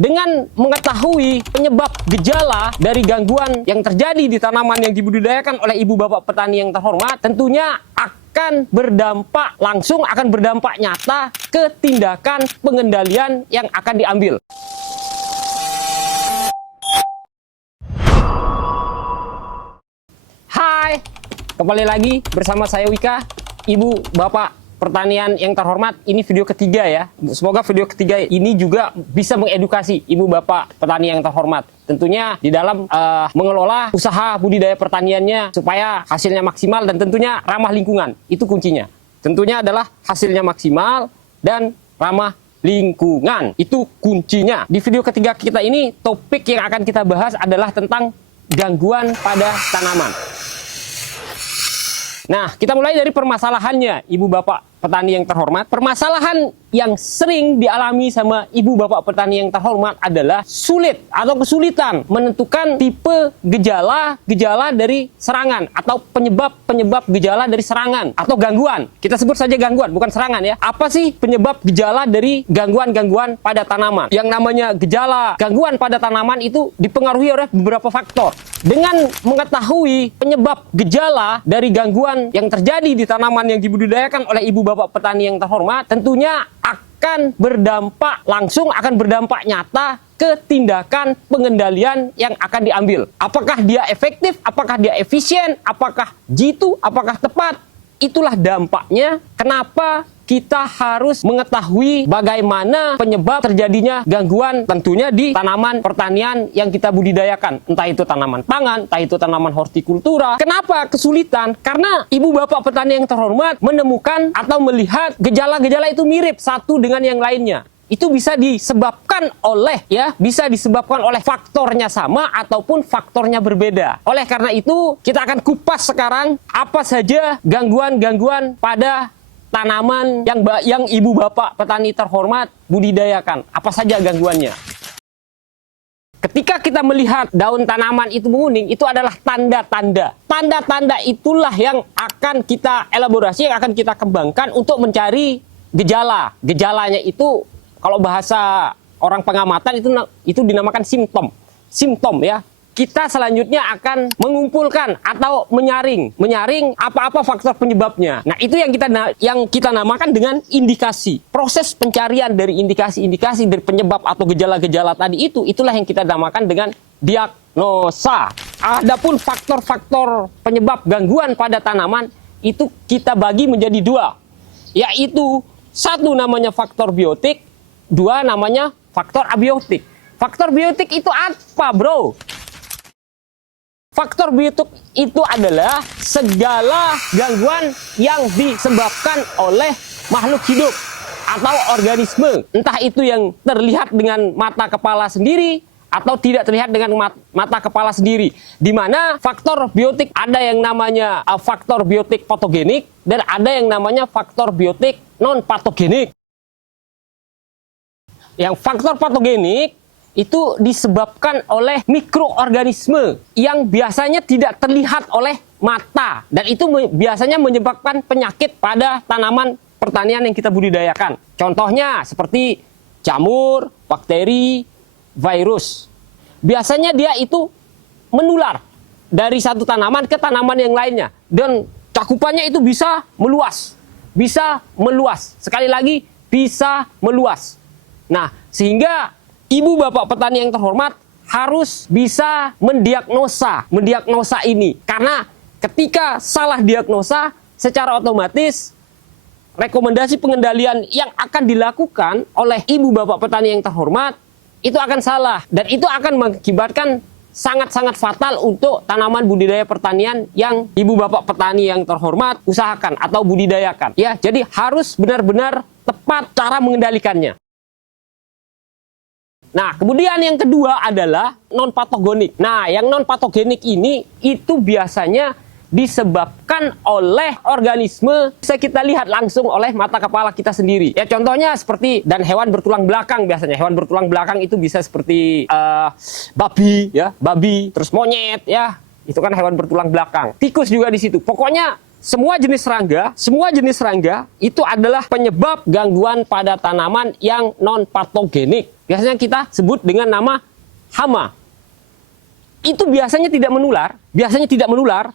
Dengan mengetahui penyebab gejala dari gangguan yang terjadi di tanaman yang dibudidayakan oleh ibu bapak petani yang terhormat, tentunya akan berdampak langsung, akan berdampak nyata ke tindakan pengendalian yang akan diambil. Hai, kembali lagi bersama saya Wika, ibu bapak pertanian yang terhormat. Ini video ketiga ya. Semoga video ketiga ini juga bisa mengedukasi ibu bapak petani yang terhormat. Tentunya di dalam mengelola usaha budidaya pertaniannya supaya hasilnya maksimal dan tentunya ramah lingkungan. Itu kuncinya. Tentunya adalah hasilnya maksimal dan ramah lingkungan. Itu kuncinya. Di video ketiga kita ini, topik yang akan kita bahas adalah tentang gangguan pada tanaman. Nah, kita mulai dari permasalahannya, ibu bapak petani yang terhormat. Permasalahan yang sering dialami sama ibu bapak petani yang terhormat adalah sulit atau kesulitan menentukan tipe gejala dari serangan atau penyebab gejala dari serangan atau gangguan. Kita sebut saja gangguan, bukan serangan ya. Apa sih penyebab gejala dari gangguan-gangguan pada tanaman? Yang namanya gejala gangguan pada tanaman itu dipengaruhi oleh beberapa faktor. Dengan mengetahui penyebab gejala dari gangguan yang terjadi di tanaman yang dibudidayakan oleh ibu bapak petani yang terhormat, tentunya akan berdampak langsung, akan berdampak nyata ke tindakan pengendalian yang akan diambil. Apakah dia efektif, apakah dia efisien, apakah jitu, apakah tepat, itulah dampaknya kenapa kita harus mengetahui bagaimana penyebab terjadinya gangguan tentunya di tanaman pertanian yang kita budidayakan. Entah itu tanaman pangan, entah itu tanaman hortikultura. Kenapa kesulitan? Karena ibu bapak petani yang terhormat menemukan atau melihat gejala-gejala itu mirip satu dengan yang lainnya. Itu bisa disebabkan oleh faktornya sama ataupun faktornya berbeda. Oleh karena itu, kita akan kupas sekarang apa saja gangguan-gangguan pada tanaman yang ibu bapak petani terhormat budidayakan. Apa saja gangguannya? Ketika kita melihat daun tanaman itu menguning, itu adalah tanda-tanda. Tanda-tanda itulah yang akan kita elaborasi, yang akan kita kembangkan untuk mencari gejala. Gejalanya itu kalau bahasa orang pengamatan itu dinamakan simptom. Simptom ya. Kita selanjutnya akan mengumpulkan atau menyaring apa-apa faktor penyebabnya. Nah, itu yang kita namakan dengan indikasi. Proses pencarian dari indikasi-indikasi dari penyebab atau gejala-gejala tadi itulah yang kita namakan dengan diagnosa. Adapun faktor-faktor penyebab gangguan pada tanaman itu kita bagi menjadi dua, yaitu satu namanya faktor biotik, dua namanya faktor abiotik. Faktor biotik itu apa, bro? Faktor biotik itu adalah segala gangguan yang disebabkan oleh makhluk hidup atau organisme. Entah itu yang terlihat dengan mata kepala sendiri atau tidak terlihat dengan mata kepala sendiri. Di mana faktor biotik ada yang namanya faktor biotik patogenik dan ada yang namanya faktor biotik non-patogenik. Yang faktor patogenik itu disebabkan oleh mikroorganisme yang biasanya tidak terlihat oleh mata. Dan itu biasanya menyebabkan penyakit pada tanaman pertanian yang kita budidayakan. Contohnya seperti jamur, bakteri, virus. Biasanya dia itu menular dari satu tanaman ke tanaman yang lainnya. Dan cakupannya itu bisa meluas. Bisa meluas. Sekali lagi, bisa meluas. Nah, sehingga ibu bapak petani yang terhormat harus bisa mendiagnosa ini. Karena ketika salah diagnosa, secara otomatis rekomendasi pengendalian yang akan dilakukan oleh ibu bapak petani yang terhormat itu akan salah. Dan itu akan mengakibatkan sangat-sangat fatal untuk tanaman budidaya pertanian yang ibu bapak petani yang terhormat usahakan atau budidayakan. Ya, jadi harus benar-benar tepat cara mengendalikannya. Nah, kemudian yang kedua adalah non-patogenik. Nah, yang non-patogenik ini itu biasanya disebabkan oleh organisme bisa kita lihat langsung oleh mata kepala kita sendiri. Ya, contohnya seperti dan hewan bertulang belakang biasanya. Hewan bertulang belakang itu bisa seperti babi, terus monyet ya. Itu kan hewan bertulang belakang. Tikus juga di situ. Pokoknya semua jenis serangga itu adalah penyebab gangguan pada tanaman yang non-patogenik. biasanya kita sebut dengan nama hama. Itu biasanya tidak menular,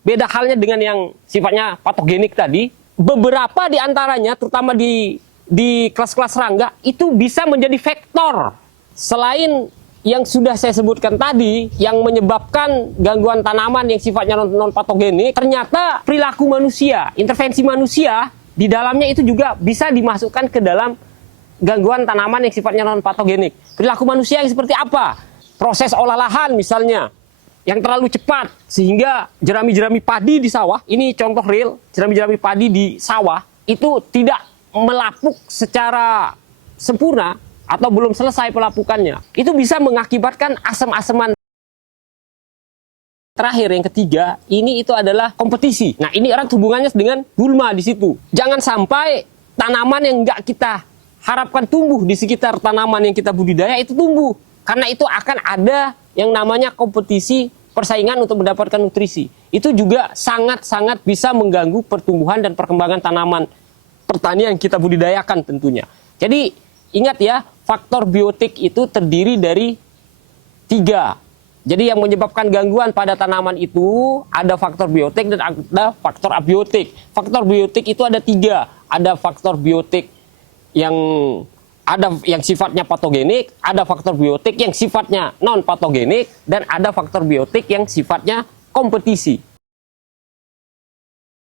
beda halnya dengan yang sifatnya patogenik tadi. Beberapa di antaranya, terutama di kelas-kelas serangga, itu bisa menjadi vektor. Selain yang sudah saya sebutkan tadi, yang menyebabkan gangguan tanaman yang sifatnya non-patogenik, ternyata perilaku manusia, intervensi manusia, di dalamnya itu juga bisa dimasukkan ke dalam gangguan tanaman yang sifatnya non-patogenik. Perilaku manusia yang seperti apa? Proses olah lahan misalnya, yang terlalu cepat sehingga jerami-jerami padi di sawah, ini contoh real, jerami-jerami padi di sawah itu tidak melapuk secara sempurna atau belum selesai pelapukannya. Itu bisa mengakibatkan asam-asaman. Terakhir yang ketiga, ini itu adalah kompetisi. Nah, ini erat hubungannya dengan gulma di situ. Jangan sampai tanaman yang nggak kita harapkan tumbuh di sekitar tanaman yang kita budidaya itu tumbuh. Karena itu akan ada yang namanya kompetisi persaingan untuk mendapatkan nutrisi. Itu juga sangat-sangat bisa mengganggu pertumbuhan dan perkembangan tanaman pertanian yang kita budidayakan tentunya. Jadi ingat ya, faktor biotik itu terdiri dari 3. Jadi yang menyebabkan gangguan pada tanaman itu ada faktor biotik dan ada faktor abiotik. Faktor biotik itu ada 3. Ada faktor biotik yang sifatnya patogenik, ada faktor biotik yang sifatnya non-patogenik, dan ada faktor biotik yang sifatnya kompetisi.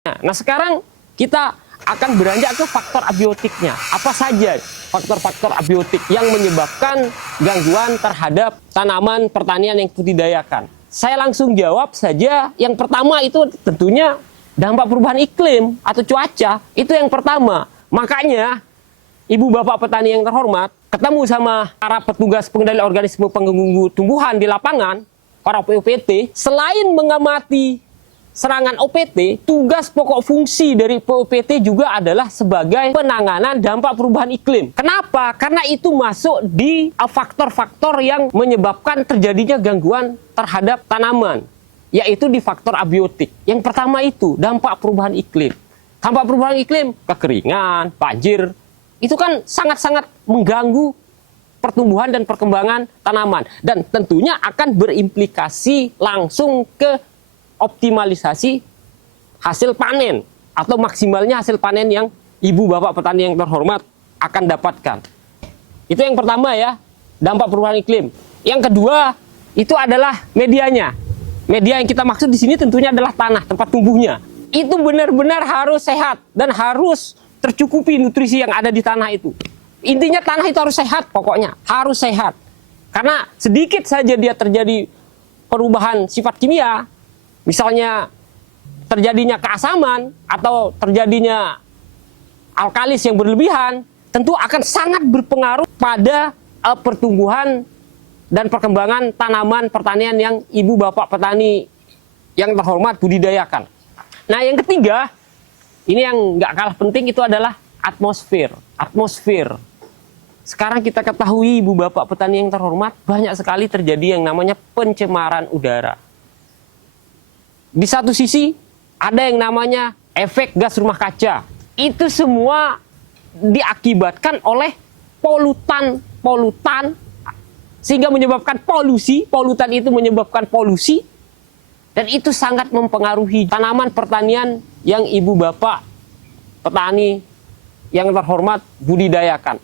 Nah, sekarang kita akan beranjak ke faktor abiotiknya. Apa saja faktor-faktor abiotik yang menyebabkan gangguan terhadap tanaman pertanian yang budidayakan? Saya langsung jawab saja. Yang pertama itu tentunya dampak perubahan iklim atau cuaca. Itu yang pertama. Makanya Ibu Bapak petani yang terhormat, ketemu sama para petugas pengendali organisme pengganggu tumbuhan di lapangan, para POPT, selain mengamati serangan OPT, tugas pokok fungsi dari POPT juga adalah sebagai penanganan dampak perubahan iklim. Kenapa? Karena itu masuk di faktor-faktor yang menyebabkan terjadinya gangguan terhadap tanaman, yaitu di faktor abiotik. Yang pertama itu dampak perubahan iklim. Dampak perubahan iklim, kekeringan, banjir, itu kan sangat-sangat mengganggu pertumbuhan dan perkembangan tanaman. Dan tentunya akan berimplikasi langsung ke optimalisasi hasil panen atau maksimalnya hasil panen yang Ibu Bapak petani yang terhormat akan dapatkan. Itu yang pertama ya, dampak perubahan iklim. Yang kedua, itu adalah medianya. Media yang kita maksud di sini tentunya adalah tanah, tempat tumbuhnya. Itu benar-benar harus sehat dan harus tercukupi nutrisi yang ada di tanah itu. Intinya tanah itu harus sehat pokoknya, harus sehat. Karena sedikit saja dia terjadi perubahan sifat kimia, misalnya terjadinya keasaman atau terjadinya alkalis yang berlebihan, tentu akan sangat berpengaruh pada pertumbuhan dan perkembangan tanaman pertanian yang Ibu Bapak petani yang terhormat budidayakan. Nah, yang ketiga, ini yang nggak kalah penting, itu adalah atmosfer. Atmosfer. Sekarang kita ketahui, Ibu Bapak petani yang terhormat, banyak sekali terjadi yang namanya pencemaran udara. Di satu sisi, ada yang namanya efek gas rumah kaca. Itu semua diakibatkan oleh polutan, sehingga menyebabkan polusi. Polutan itu menyebabkan polusi, dan itu sangat mempengaruhi tanaman pertanian yang Ibu Bapak petani yang terhormat budidayakan.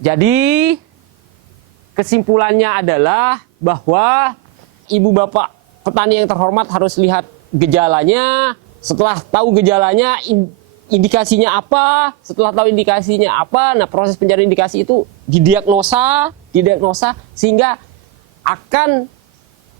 Jadi kesimpulannya adalah bahwa Ibu Bapak petani yang terhormat harus lihat gejalanya. Setelah tahu gejalanya, indikasinya apa? Setelah tahu indikasinya apa, nah proses pencarian indikasi itu didiagnosa sehingga akan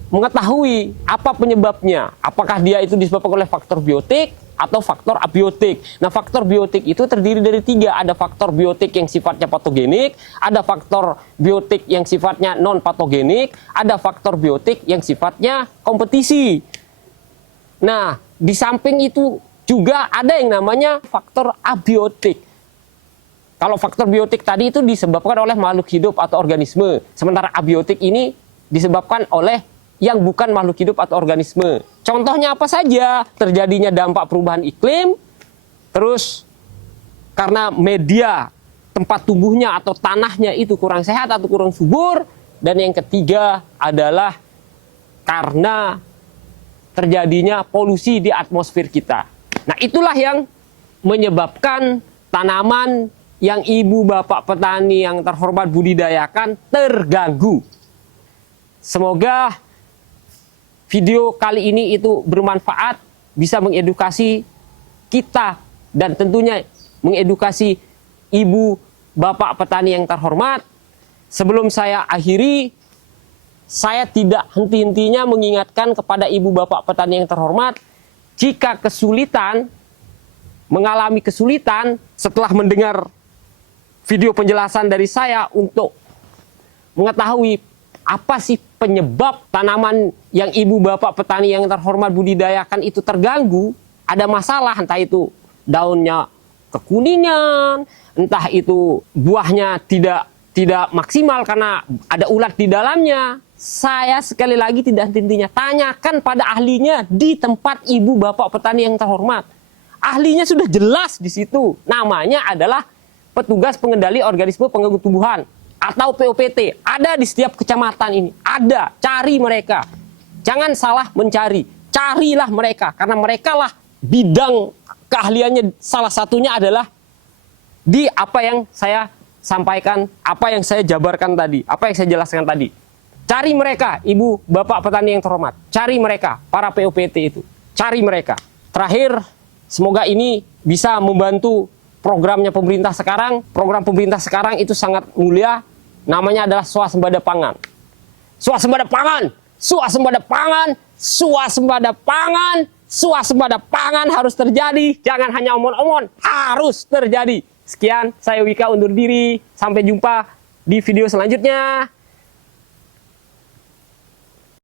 mengetahui apa penyebabnya. Apakah dia itu disebabkan oleh faktor biotik atau faktor abiotik. Nah, faktor biotik itu terdiri dari 3. Ada faktor biotik yang sifatnya patogenik, ada faktor biotik yang sifatnya non-patogenik, ada faktor biotik yang sifatnya kompetisi. Nah, di samping itu juga ada yang namanya faktor abiotik. Kalau faktor biotik tadi itu disebabkan oleh makhluk hidup atau organisme, sementara abiotik ini disebabkan oleh yang bukan makhluk hidup atau organisme. Contohnya apa saja? Terjadinya dampak perubahan iklim, terus karena media tempat tumbuhnya atau tanahnya itu kurang sehat atau kurang subur. Dan yang ketiga adalah karena terjadinya polusi di atmosfer kita. Nah, itulah yang menyebabkan tanaman yang ibu bapak petani yang terhormat budidayakan terganggu. Semoga video kali ini itu bermanfaat, bisa mengedukasi kita dan tentunya mengedukasi ibu bapak petani yang terhormat. Sebelum saya akhiri, saya tidak henti-hentinya mengingatkan kepada ibu bapak petani yang terhormat, jika mengalami kesulitan setelah mendengar video penjelasan dari saya untuk mengetahui apa sih penyebab tanaman yang ibu bapak petani yang terhormat budidayakan itu terganggu, ada masalah, entah itu daunnya kekuningan, entah itu buahnya tidak maksimal karena ada ulat di dalamnya. Saya sekali lagi tidak henti-hentinya tanyakan pada ahlinya di tempat ibu bapak petani yang terhormat. Ahlinya sudah jelas di situ. Namanya adalah petugas pengendali organisme pengganggu tumbuhan atau POPT. Ada di setiap kecamatan ini. Ada. Cari mereka. Jangan salah mencari. Carilah mereka karena mereka lah bidang keahliannya, salah satunya adalah di apa yang saya sampaikan, apa yang saya jabarkan tadi, apa yang saya jelaskan tadi. Cari mereka, ibu bapak petani yang terhormat. Cari mereka, para POPT itu. Cari mereka. Terakhir, semoga ini bisa membantu programnya pemerintah sekarang. Program pemerintah sekarang itu sangat mulia. Namanya adalah swasembada pangan. Swasembada pangan, swasembada pangan, swasembada pangan, swasembada pangan harus terjadi. Jangan hanya omon-omon, harus terjadi. Sekian, saya Wika undur diri. Sampai jumpa di video selanjutnya.